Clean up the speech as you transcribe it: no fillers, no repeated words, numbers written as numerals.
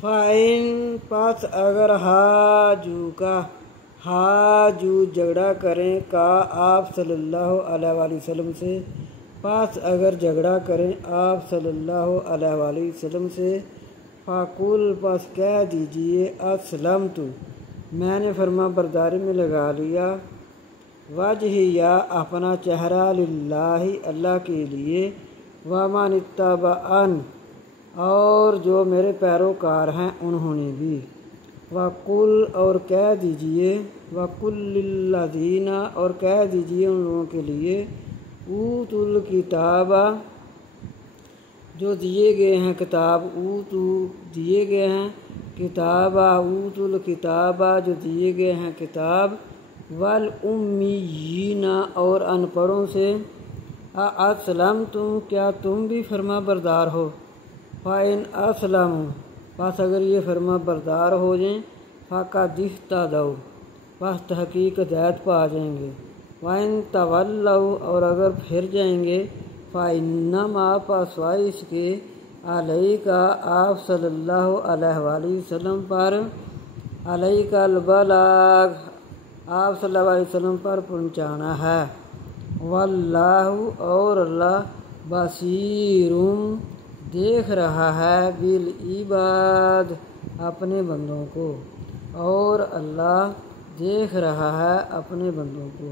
Fine پس اگر حاجو جھگڑا کریں کا آپ صلی اللہ علیہ وآلہ وسلم سے، پس اگر جھگڑا کریں آپ صلی اللہ علیہ وآلہ وسلم سے، فَقُلْ پس کہہ دیجئے اسلمت میں نے فرما برداری میں لگا لیا، وجہیہ اپنا چہرہ للہ اللہ کے لیے، ومن اتبعن اور جو میرے پیروکار ہیں انہوں نے بھی، وَقُلْ اور کہہ دیجئے، وَقُلْ لِلَّذِينَ اور کہہ دیجئے ان لوگوں کے لیے، اوتوا الکتاب جو دیے گئے ہیں کتاب، دیے گئے ہیں کتاب، اوتوا الکتاب جو دیے گئے ہیں کتاب، والامیین اور ان پڑھوں سے، اسلمتم کیا تم بھی فرما بردار ہو، فَإِنْ أَسْلَمُوا پس اگر یہ فرما بردار ہو جائیں، فَقَدِ اهْتَدَوْا پس تحقیق ہدایت پا جائیں گے، وَإِنْ تَوَلَّوْا اور اگر پھر جائیں گے، فَإِنَّمَا پس وائس کے عَلَيْكَ آپ صلی اللہ علیہ وآلہ وسلم پر، عَلَيْكَ الْبَلَاغُ آپ صلی اللہ علیہ وسلم پر پہنچانا ہے، وَاللَّهُ اور اللہ بصیرٌ دیکھ رہا ہے، بالعباد اپنے بندوں کو، اور اللہ دیکھ رہا ہے اپنے بندوں کو۔